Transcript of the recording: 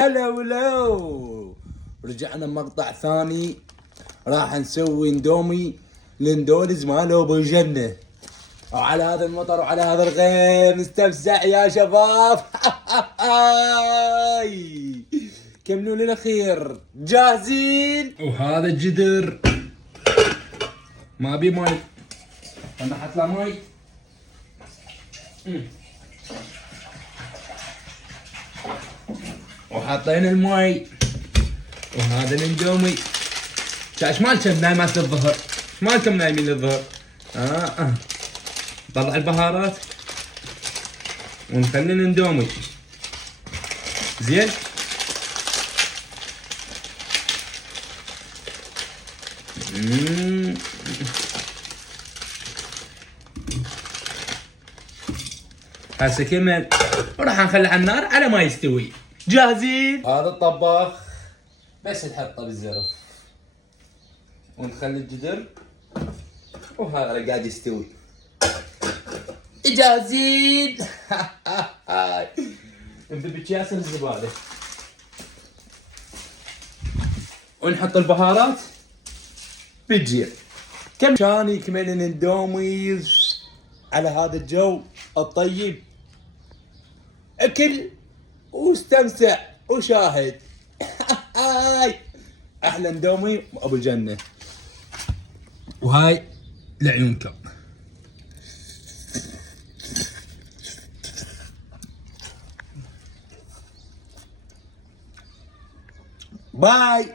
هلا ولو، رجعنا مقطع ثاني. راح نسوي اندومي لندولز ماله ابو جنة. وعلى هذا المطر وعلى هذا الغيم نستمسح يا شباب. كملوا لنا خير. جاهزين؟ وهذا الجدر ما بي ماي، انا حط له ماي. وحطينا الماي وهذا الاندومي. ايش مالكم نايمات للظهر؟ ايش مالكم نايمين للظهر؟ نطلع البهارات ونخلي الاندومي زين. هسه كمل وراح نخليه على النار على ما يستوي. جاهزين؟ هذا الطباخ بس نحطه بالزرف ونخلي الجدر وهذا قاعد يستوي. جاهزين؟ نذبح بكياس الزباله ونحط البهارات بالجير. كم كان يكمل الاندومي على هذا الجو الطيب. اكل واستمتع وشاهد. احلى اندومي ابو الجنه. وهاي لعيونكم. باي.